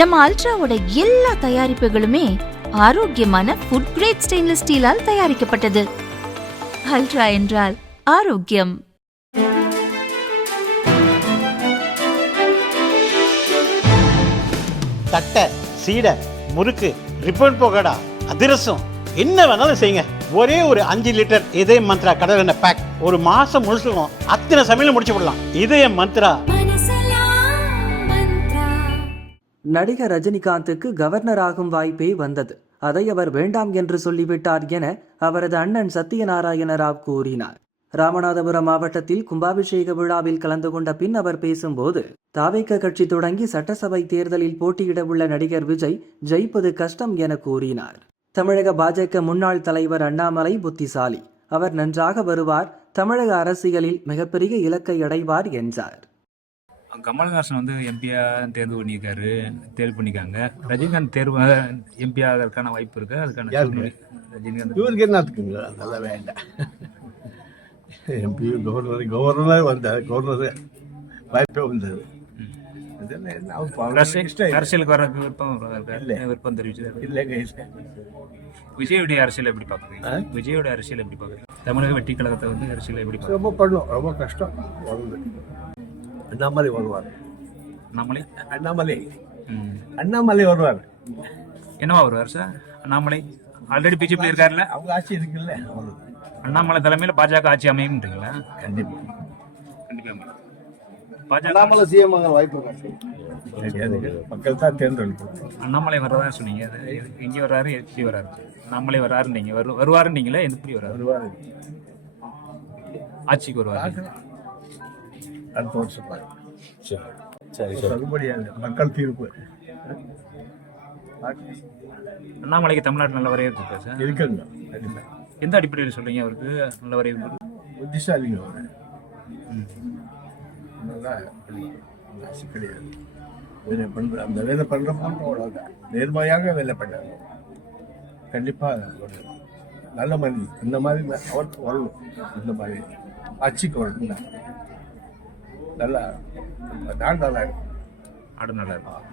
நம்ம அல்ட்ராவோட எல்லா தயாரிப்புகளுமே ஆரோக்கியமான ஃபுட் கிரேட் ஸ்டெயின்லெஸ் ஸ்டீலால் தயாரிக்கப்பட்டது. அல்ட்ரா என்றால் ஆரோக்கியம். தட்டை, சீடை, முறுக்கு, ரிப்பன் பகோடா, அதிரசம் என்ன வேணாலும் செய்யுங்க. ஒரே ஒரு 5 லிட்டர் இதய மந்த்ரா கடல் எண்ணெய் பேக் ஒரு மாசம் முழுசுக்கும் அத்தனை சமையல் முடிச்சு விடலாம். இதய மந்த்ரா. நடிகர் ரஜினிகாந்துக்கு கவர்னர் ஆகும் வாய்ப்பே வந்தது. அதை அவர் வேண்டாம் என்று சொல்லிவிட்டார் என அவரது அண்ணன் சத்யநாராயண ராவ் கூறினார். ராமநாதபுரம் மாவட்டத்தில் கும்பாபிஷேக விழாவில் கலந்து கொண்ட பின் அவர் பேசும்போது, தாவேக கட்சி தொடங்கி சட்டசபை தேர்தலில் போட்டியிட உள்ள நடிகர் விஜய் ஜெயிப்பது கஷ்டம் என கூறினார். தமிழக பாஜக முன்னாள் தலைவர் அண்ணாமலை புத்திசாலி, அவர் நன்றாக வருவார், தமிழக அரசியலில் மிகப்பெரிய இலக்கை அடைவார் என்றார். கமல்ஹாசன் வந்து எம்பியா தேர்வு பண்ணிக்காங்க. ரஜினிகாந்த் தேர்வு எம்பியா அதற்கான வாய்ப்பு இருக்கு. அதுக்கான ரஜினிகாந்த் இவருக்கு என்ன இருக்குங்களா? நல்லா வேண்டாம். எம்பி கவர்னர் வந்தார், கவர்னர் வாய்ப்பே வந்தது. அரசியலுக்கு வர விருப்பம் தெரிவிச்சு இல்லைங்க. விஜயோடைய அரசியல் எப்படி பாக்குறீங்க? விஜயோட அரசியல் எப்படி பாக்குறீங்க? தமிழக வெற்றி கழகத்தை வந்து அரசியல் எப்படி ரொம்ப பண்ணும், ரொம்ப கஷ்டம். அண்ணாமலை வருவார். அண்ணாமலை வருவார். என்னவா வருவார் சார்? அண்ணாமலை ஆல்ரெடி பிஜேபி இருக்காருல்ல, அவங்க ஆட்சி இருக்குல்ல. அண்ணாமலை தலைமையில் பாஜக ஆட்சி அமையும்ன்றீங்களா? கண்டிப்பா அண்ணாமலை சிஎம் வாய்ப்பு மக்கள் தான் தேர்ந்தெடுக்கும். அண்ணாமலை வர்றதா சொன்னீங்க. எங்கே வர்றாரு, எப்படி வர்றாரு? அண்ணாமலை வர்றாரு நீங்க வருவாருன்னீங்களா? எப்படி வருவாரு? ஆட்சிக்கு வருவாரு அடுத்த வருஷம். சரி சொல்ல முடியாது, மக்கள் தீர்ப்பு. அண்ணாமலைக்கு தமிழ்நாட்டு நல்ல வரவேற்பு இருக்கா சார்? இருக்குங்க. எந்த அடிப்படையில் சொல்றீங்க அவருக்கு நல்ல வரவேற்பு? புத்திசாலிங்க அவரு. கிடையாது அந்த வேலை பண்ற நேர்மையாக வேலை பண்ணாங்க. கண்டிப்பா ஒரு நல்ல மனிதி. இந்த மாதிரி அவர் வரணும். இந்த மாதிரி ஆட்சிக்கு வரணும். நல்லா நாடு நல்லா இருக்கும். நல்லா இருக்கும்.